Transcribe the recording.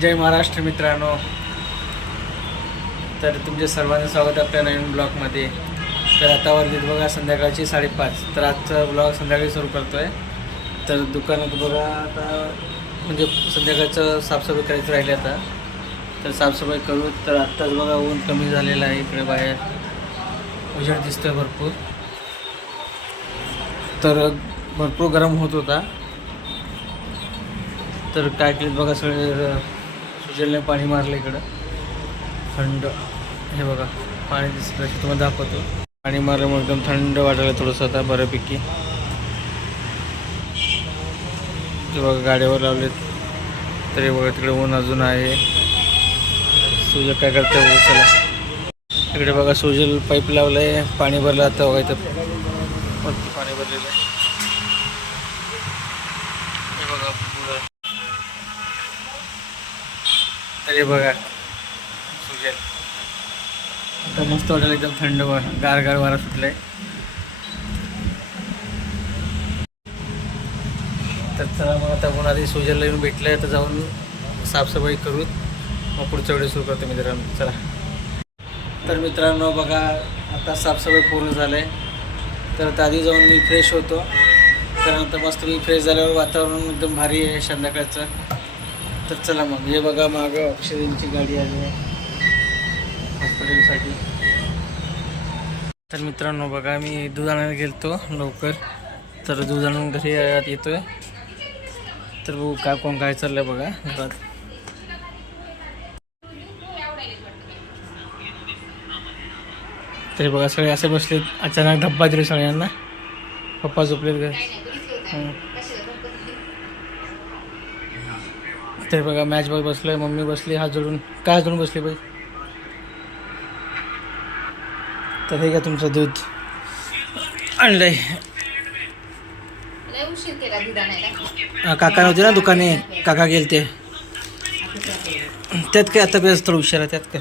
जय महाराष्ट्र मित्रांनो. तर तुमचे सर्वांचं स्वागत आपल्या नवीन ब्लॉगमध्ये. तर आता वर्गीत बघा संध्याकाळची साडेपाच. तर आजचा ब्लॉग संध्याकाळी सुरू करतो आहे तर दुकानात बघा आता म्हणजे संध्याकाळचं साफसफाई करायचं राहिली आता. तर साफसफाई करू तर आत्ताच बघा ऊन कमी झालेलं आहे इकडे बाहेर. उजेड दिसतोय भरपूर. तर भरपूर गरम होत होता. तर काय केलं बघा सगळे जलने पाणी मारलं इकडं. थंड हे बघा पाणी दिसतं तुम्हाला दाखवतो. पाणी मारल्यामुळे एकदम थंड वाटायला थोडंसं आता बऱ्यापैकी. ते बघा गाड्यावर लावलेत. तरी बघा तिकडे ऊन अजून आहे. सुजल काय करते बघू चला. इकडे बघा सुजल पाईप लावलंय. पाणी भरलं आता बघा इथं. पाणी भरलेलं आहे हे बघा पुढं तरी बघा. सुजेल. आता मस्त वाटेल एकदम थंड गार गार वारा सुटलाय. तर चला मग आता आधी सुजेललाई येऊन भेटलंय तर जाऊन साफसफाई करू मग पुढच्या व्हिडिओ सुरू करतो मित्रांनो. चला. तर मित्रांनो बघा आता साफसफाई पूर्ण झालं आहे तर आता आधी जाऊन मी फ्रेश होतो. कारण आता मस्त मी फ्रेश झाल्यावर वातावरण एकदम भारी आहे संध्याकाळचं. तर चला मग. हे बघा मागं ऑक्सिजनची गाडी आली आहे. हॉस्पिटलसाठी. तर मित्रांनो बघा मी दूध आणायला गेलतो लवकर. तर दूध आणून घरी आत येतोय. तर बघू काय कोण काय चाललंय बघा घरात. तरी बघा सगळे असे बसलेत. अचानक धब्बा दिले सगळ्यांना. पप्पा झोपलेत घर हं. ते बघा मॅच बघ बसलोय मम्मी बसली हात जोडून काय जोडून बसली बाई? तर हे का तुमचं दूध. आणलंय. काका नव्हते ना दुकाने? काका गेलते. त्यात काय आता बेस थोडं उशिरा त्यात काय?